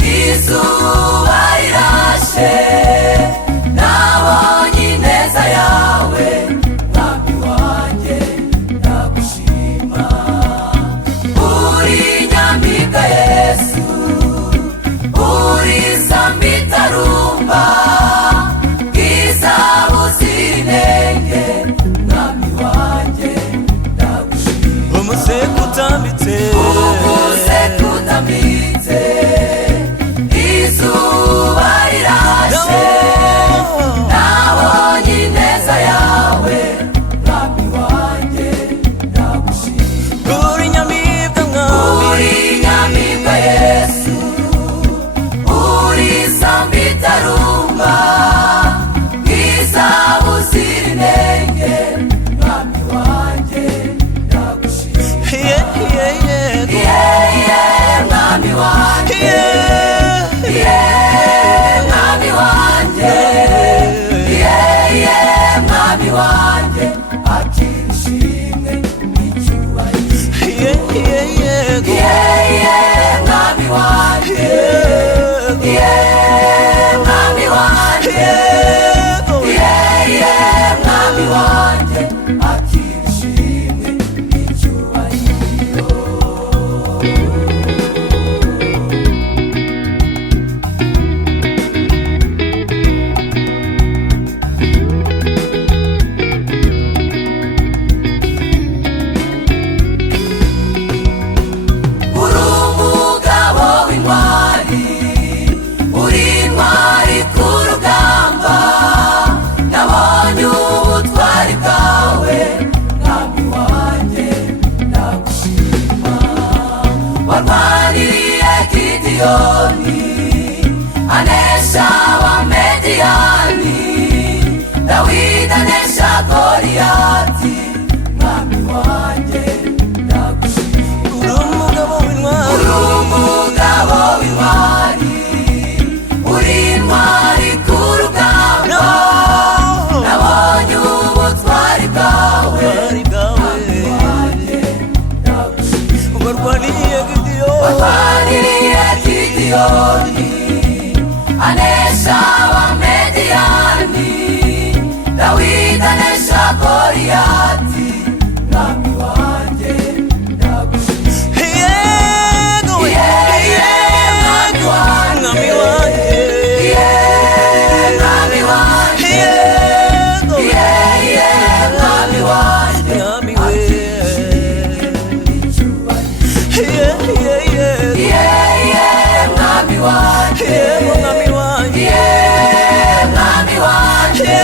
izuba rirashe nabonye ineza yawe mwami wanjye ndagushima uri nyamibwa Yesu uri sambitarumba bwiza buzinenge mwami wanjye ndagushima umuseke utambitse izuba rirashe nabonye ineza yawe mwami wanjye ndagushima uri nyamibwa mwami uri nyamibwa Yesu uri sambitarumba bwiza buzinenge mwami wanjye ndagushima mwami wanjye mwami wanjye mwami wanjye akira ishimwe n'icyubahiro mwami wanjye mwami wanjye mwami wanjye akira ishimwe n'icyubahiro warwaniriye Gideyoni anesha Abamediyani Dawidi anesha Goliyati mwami wanjye ndagushima uri umugabo w'intwari uri intwari ku rugamba nabonye ubutwari bwawe warwaniriye Gideyoni anesha Abamediyani Dawidi anesha Goliyati mwami wanjye ndagushima mwami wanjye mwami wanjye mwami wanjye mwami wanjye mwami wanjye mwami wanjye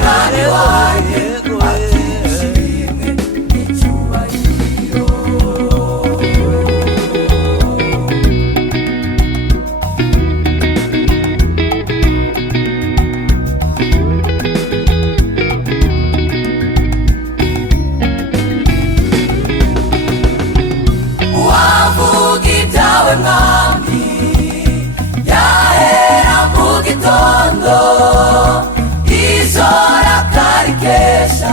mwami wanjye akishimwe n'icyubahiro wavuga ibyawe mwami yahera mu gitondo ijoro akarikesha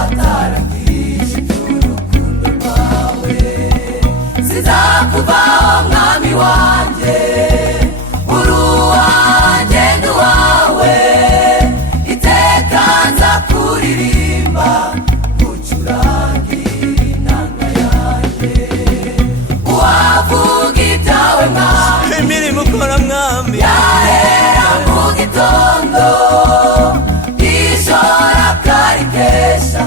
atarangije iby'urukundo rwawe sizakuvaho mwami wanjye uri uwanjye ndi uwawe iteka nzakuririmba ngucurangire inanga yanjye wavuga ibyawe mwami imirimo ukora mwami yahera mu gitondo ijoro akarikesha